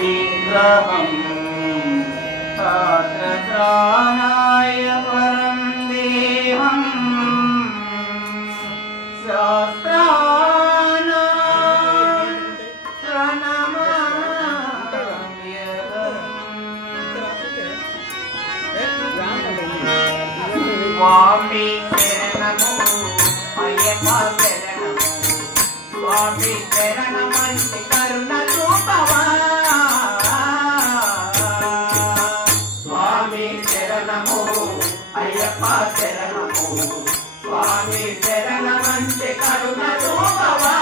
विग्रहं पात्रदानाय वरं देहं शास्त्राणां प्रणमाम्यहम् स्वामी शरणमो अय्यप्प शरणमो स्वामी शरणमंटे करुण रूपवा स्वामी शरणमो अय्यप्प शरणमो स्वामी शरणमंटे करुण रूपवा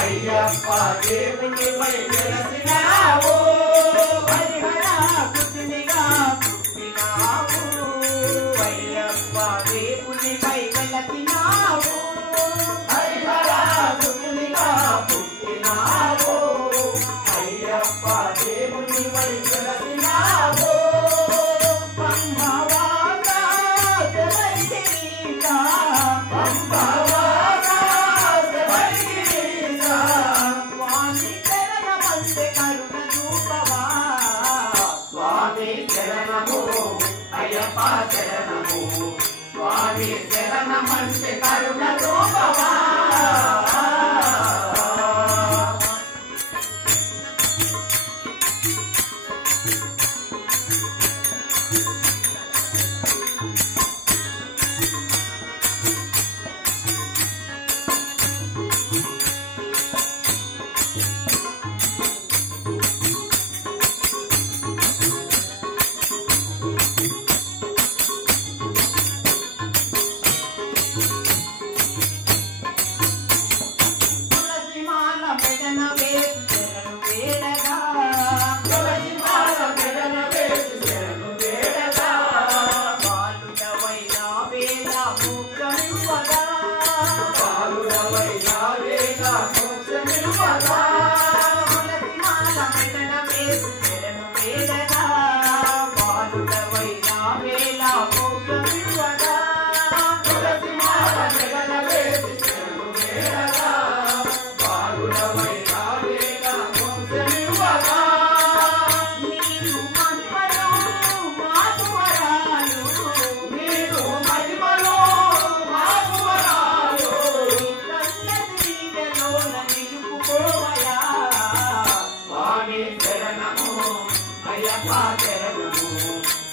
అయ్యప్ప దేవునివై వెలసినావు హరిహర పుత్రునిగా పుట్టినావు అయ్యప్ప దేవునివై వెలసినావు హరిహర పుత్రునిగా పుట్టినావు అయ్యప్ప దేవునివై వెలసినావు పంభవాద జలగిరీశ పంభవాద स्वामी शरणमंटे करुण रूपवा स्वामी शरणमो अय्यप्प शरणमो स्वामी शरणमंटे करुण रूपवा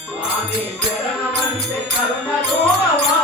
स्वामी शरणमंटे करुण रूपवा